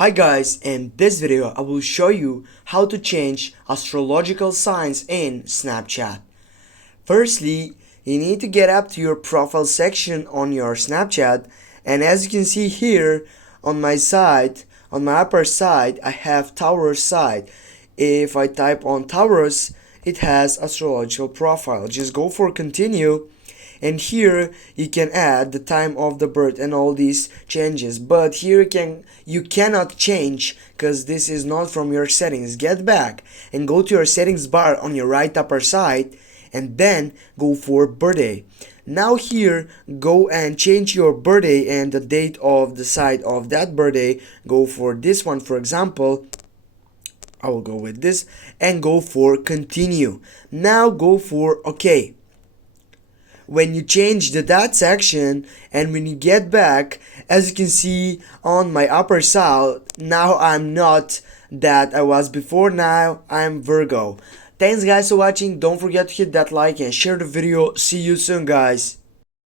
Hi guys, in this video I will show you how to change astrological signs in Snapchat. Firstly, you need to get up to your profile section on your Snapchat, and as you can see here on my side, on my upper side, I have Taurus side. If I type on Taurus, it has astrological profile. Just go for continue, and here you can add the time of the birth and all these changes, but here you cannot change because this is not from your settings. Get back and go to your settings bar on your right upper side and then go for birthday. Now here, go and change your birthday and the date of the side of that birthday. Go for this one, for example. I will go with this and go for continue. Now go for OK. When you change the that section and when you get back, as you can see on my upper side, now I'm not that I was before. Now I'm Virgo. Thanks guys for watching. Don't forget to hit that like and share the video. See you soon guys.